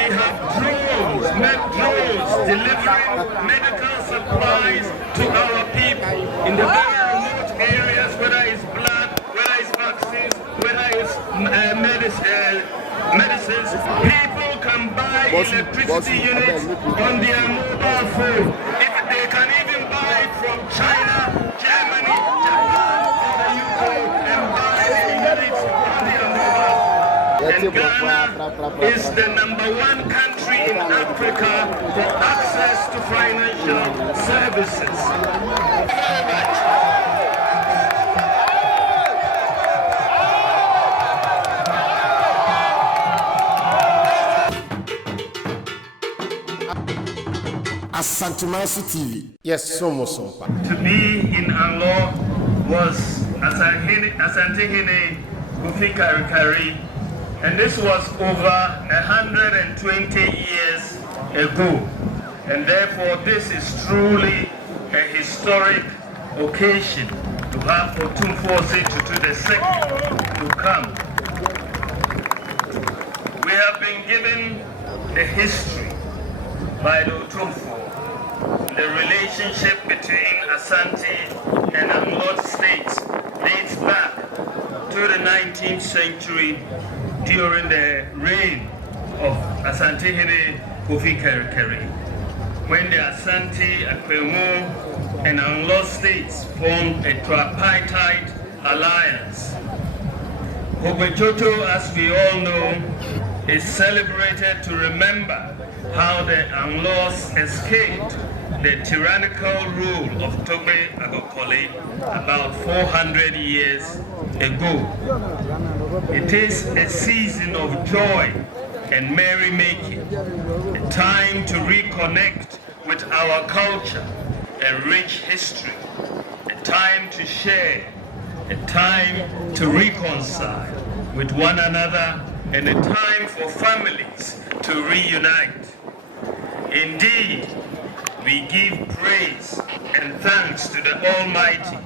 We have drones delivering medical supplies to our people in the very remote areas, whether it's blood, whether it's vaccines, whether it's medicines. People can buy electricity units on their mobile phone. If they can even buy it from China, Germany, Japan, or the UK, and buy the units on their mobile phone. And Ghana is the #1 country in Africa for access to financial services. Very much. Asantumasi TV. Yes, so much. To be in Anglo was Asante Hene Kofi Karikari, and this was over 120 years ago. And therefore, this is truly a historic occasion to have Otumfuose to the second to come. We have been given the history by the Otumfuo. The relationship between Asante and Anglo states dates back to the 19th century during the reign of Asante Hene Kofi Karikari, when the Asante, Akwemu, and Anglo states formed a tripartite alliance. Hogbetsotso, as we all know, is celebrated to remember how the Anglos escaped the tyrannical rule of Togbe Agokoli about 400 years ago. It is a season of joy and merrymaking, a time to reconnect with our culture and rich history, a time to share, a time to reconcile with one another, and a time for families to reunite. Indeed, we give praise and thanks to the Almighty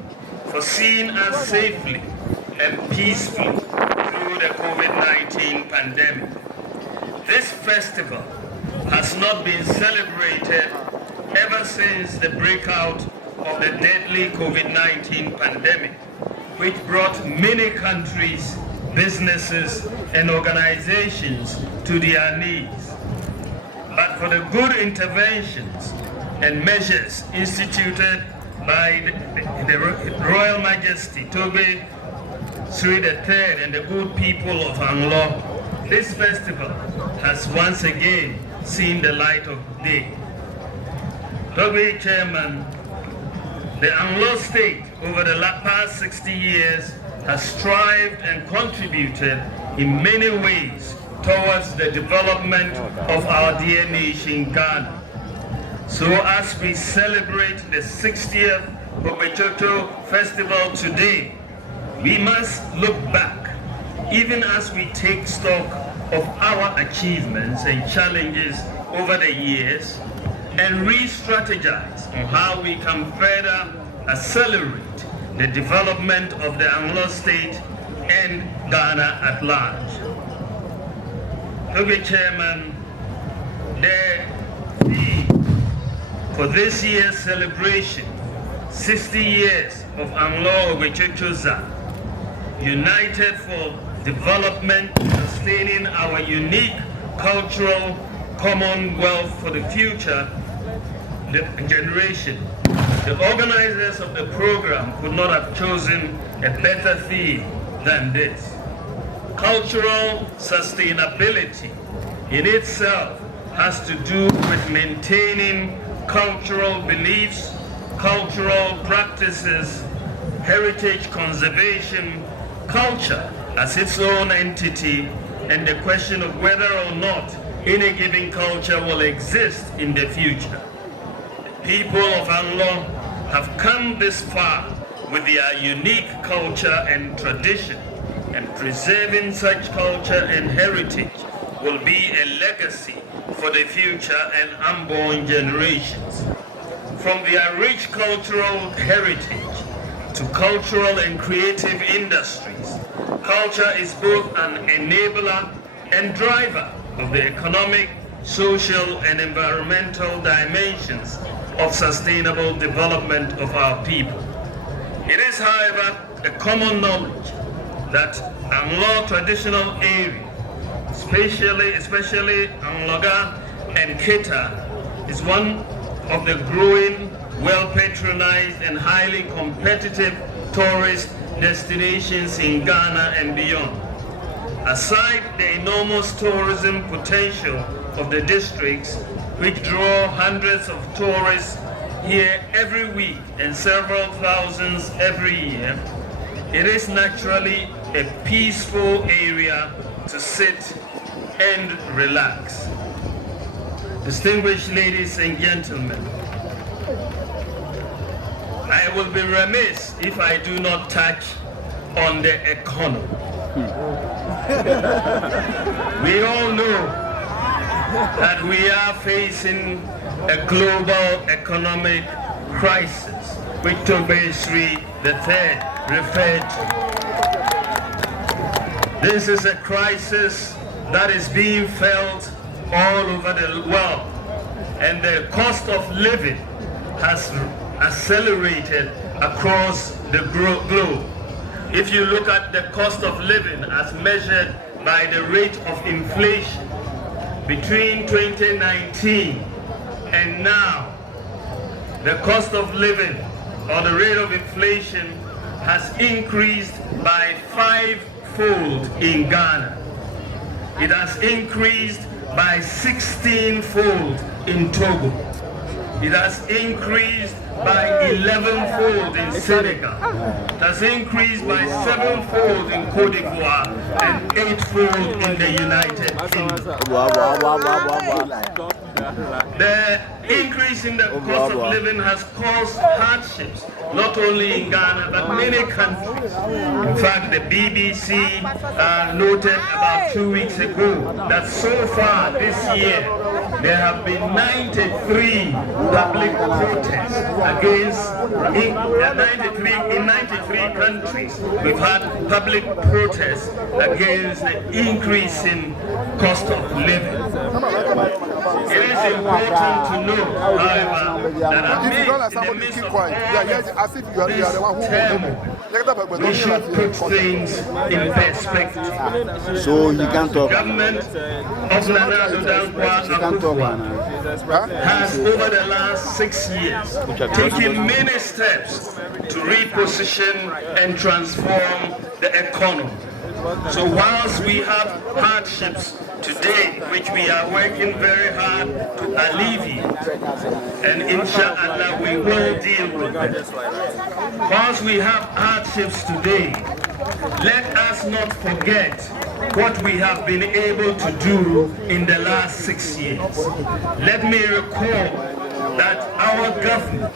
for seeing us safely and peacefully through the COVID-19 pandemic. This festival has not been celebrated ever since the breakout of the deadly COVID-19 pandemic, which brought many countries, businesses, and organizations to their knees. But for the good interventions and measures instituted by the Royal Majesty Tobe Sri III and the good people of Anglo, this festival has once again seen the light of day. Tobe Chairman, the Anglo state over the past 60 years has strived and contributed in many ways towards the development of our dear nation, Ghana. So as we celebrate the 60th Hogbetsotso Festival today, we must look back, even as we take stock of our achievements and challenges over the years, and re-strategize on how we can further accelerate the development of the Anglo state and Ghana at large. Tobe Chairman, the theme for this year's celebration, 60 years of Anglo Hogbetsotso, united for development, sustaining our unique cultural commonwealth for the future generation. The organizers of the program could not have chosen a better theme than this. Cultural sustainability in itself has to do with maintaining cultural beliefs, cultural practices, heritage conservation, culture as its own entity, and the question of whether or not any given culture will exist in the future. The people of Anglo have come this far with their unique culture and tradition, and preserving such culture and heritage will be a legacy for the future and unborn generations. From their rich cultural heritage to cultural and creative industries, culture is both an enabler and driver of the economic, social and environmental dimensions of sustainable development of our people. It is, however, a common knowledge that Anglo traditional area, especially Angloga and Keta, is one of the growing, well-patronized and highly competitive tourist destinations in Ghana and beyond. Aside the enormous tourism potential of the districts, which draw hundreds of tourists here every week and several thousands every year, it is naturally a peaceful area to sit and relax. Distinguished ladies and gentlemen, I will be remiss if I do not touch on the economy. We all know that we are facing a global economic crisis, which Tobe Sri III referred to. This is a crisis that is being felt all over the world, and the cost of living has accelerated across the globe. If you look at the cost of living as measured by the rate of inflation between 2019 and now, the cost of living or the rate of inflation has increased by 5-fold in Ghana. It has increased by 16-fold in Togo. It has increased by 11-fold in Senegal. It has increased by 7-fold in Côte d'Ivoire and 8-fold in the United Kingdom. The increase in the cost of living has caused hardships, not only in Ghana, but many countries. In fact, the BBC noted about 2 weeks ago that so far this year, there have been 93 public protests against, in 93 countries, we've had public protests against the increasing cost of living. It is important to know, however, that in the midst of all this turmoil, we should put things in perspective. So you can't talk. The government of Nana Addo Dankwa has, over the last 6 years, taken many steps to reposition and transform the economy. So whilst we have hardships today, which we are working very hard to alleviate, and inshallah we will deal with it. Whilst we have hardships today, let us not forget what we have been able to do in the last 6 years. Let me recall that our government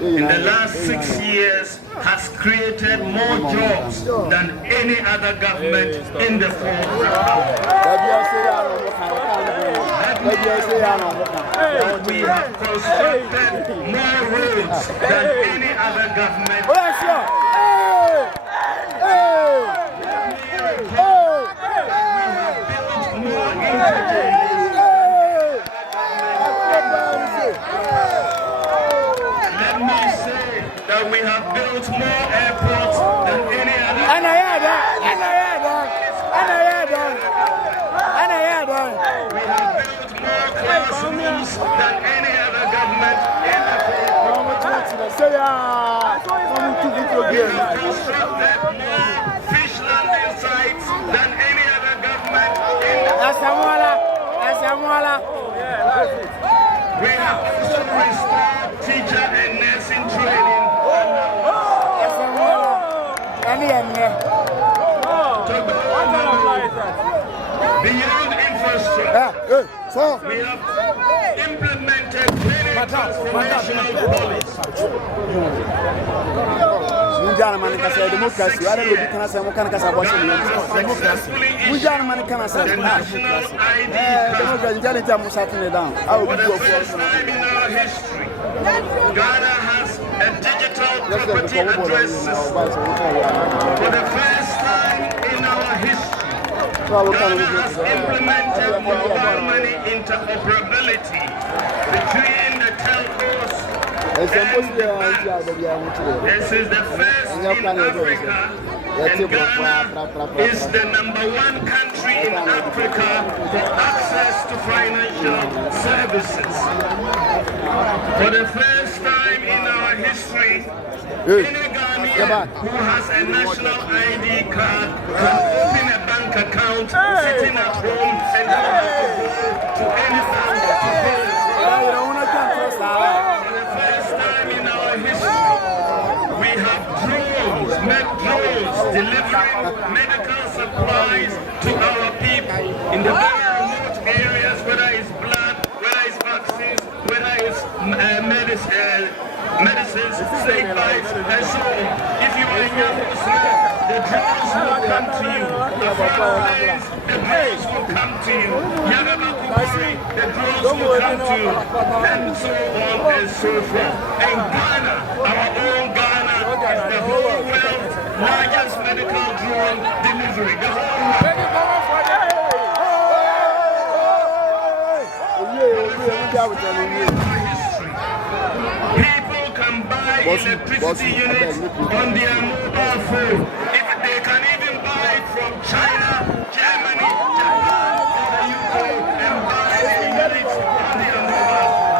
in the last 6 years has created more jobs than any other government in the fourth republic. We have constructed more roads than any other government. We have built more interchanges. Let me say that we have built more airports than any other. We have built more classrooms than any other government in the world. We have constructed more fish landing sites than any other government in the world. We have also restored teacher and nursing training. Beyond infrastructure, we have implemented many transformational policies. The national ID card. For the first time in our history, Ghana has a digital property address system. For the first time in our history, has implemented mobile money interoperability between the telcos and the banks. This is the first in Africa, and Ghana is the #1 country in Africa for access to financial services. For the first time in our history, any Ghanaian who has a national ID card can open a bank account sitting at home and not have to go to any bank to pay. For the first time in our history, we have drones delivering medical supplies to our people in the very remote areas, whether it's blood, whether it's vaccines, whether it's medicines, snake bites, and so on. If you are in your Muslim, the drones will come to you. The place, the drones will come to you. Yagabakubari, the drones will come to you. And so on and so forth. And Ghana, our own Ghana, is the whole world's largest medical drone delivery. The whole world. People can buy electricity units on their mobile phone. If they can even buy it from China, Germany, Japan, or the UK, and buy the units on their mobile phone.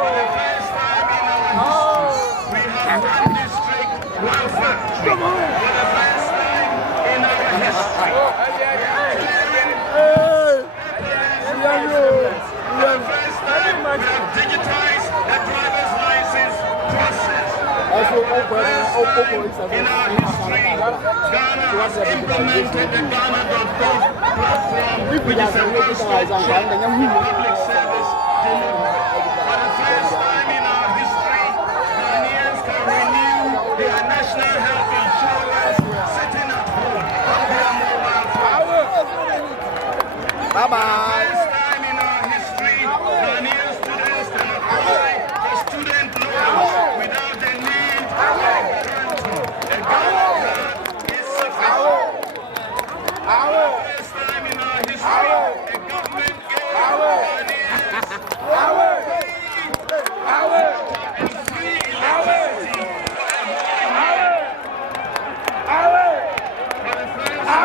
For the first time in our history, we have one district, one factory. For the first time in our history, for the first time, we have digitized the driver's license process. In our history, Ghana has implemented the Ghana.gov platform, which is a one-stop shop public service delivery. For the first time in our history, Ghanaians can renew their national health insurance sitting at home on their mobile phone. Bye-bye. Ghanaian students can apply for student loans without the need of a guarantor. A Ghana card is sufficient. First time in our history, a government gave Ghanaians free electricity for the first time in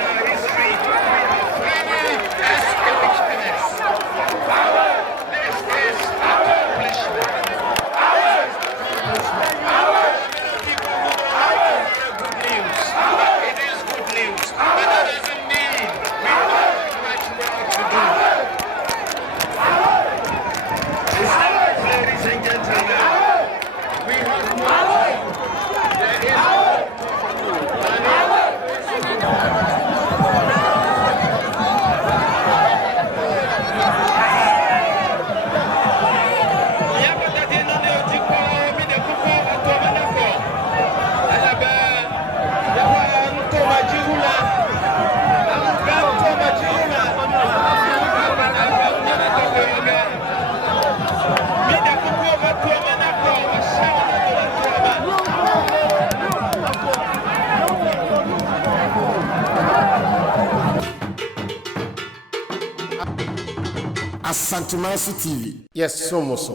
our history. Asantemanso TV. Yes, somos.